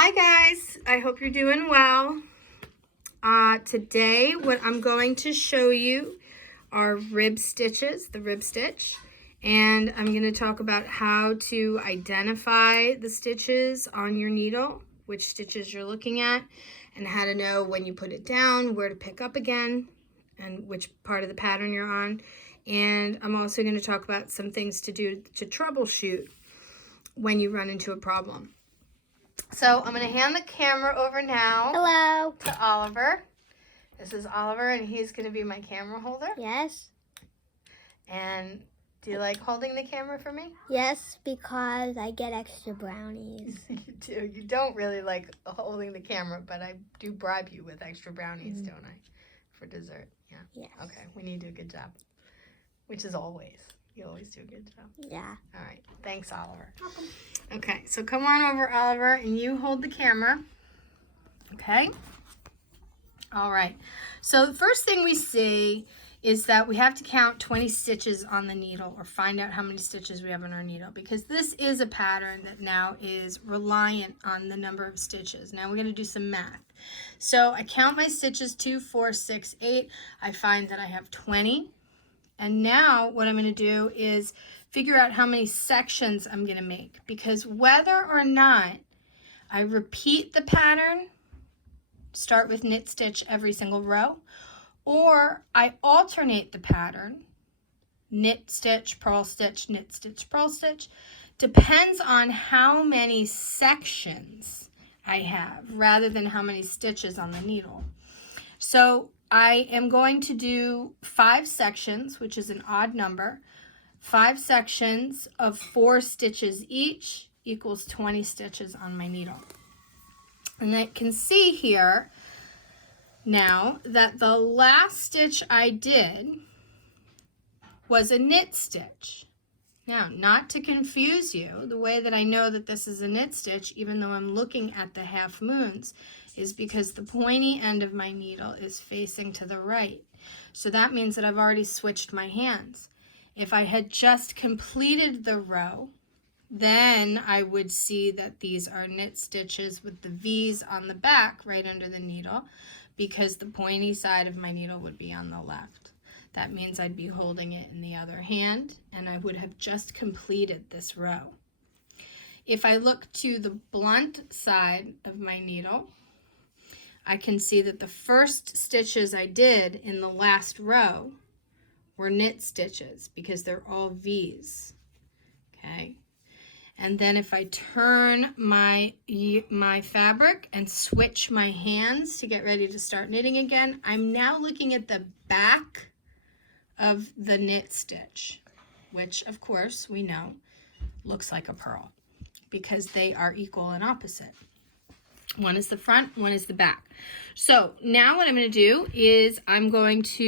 Hi guys, I hope you're doing well. Today what I'm going to show you are rib stitches, the rib stitch, and I'm going to talk about how to identify the stitches on your needle, which stitches you're looking at, and how to know when you put it down, where to pick up again, and which part of the pattern you're on. And I'm also going to talk about some things to do to troubleshoot when you run into a problem. So I'm going to hand the camera over now. Hello. To Oliver. This is Oliver, and he's going to be my camera holder. Yes. And do you like holding the camera for me? Yes, because I get extra brownies. You do. You don't really like holding the camera, but I do bribe you with extra brownies, don't I? For dessert. Yeah. Yes. Okay. When you do a good job. Which is always. You always do a good job. Yeah. All right. Thanks, Oliver. Welcome. Okay. So come on over, Oliver, and you hold the camera. Okay. All right. So the first thing we see is that we have to count 20 stitches on the needle, or find out how many stitches we have on our needle, because this is a pattern that now is reliant on the number of stitches. Now we're going to do some math. So I count my stitches, 2, 4, 6, 8. I find that I have 20. And now what I'm going to do is figure out how many sections I'm going to make, because whether or not I repeat the pattern, start with knit stitch every single row, or I alternate the pattern, knit stitch, purl stitch, knit stitch, purl stitch, depends on how many sections I have rather than how many stitches on the needle. So I am going to do 5 sections, which is an odd number. 5 sections of 4 stitches each equals 20 stitches on my needle. And I can see here now that the last stitch I did was a knit stitch. Now, not to confuse you, the way that I know that this is a knit stitch, even though I'm looking at the half moons, is because the pointy end of my needle is facing to the right. So that means that I've already switched my hands. If I had just completed the row, then I would see that these are knit stitches with the V's on the back right under the needle, because the pointy side of my needle would be on the left. That means I'd be holding it in the other hand, and I would have just completed this row. If I look to the blunt side of my needle, I can see that the first stitches I did in the last row were knit stitches, because they're all V's. Okay. And then if I turn my fabric and switch my hands to get ready to start knitting again, I'm now looking at the back of the knit stitch, which of course we know looks like a purl, because they are equal and opposite. One is the front, one is the back. So now what I'm going to do is I'm going to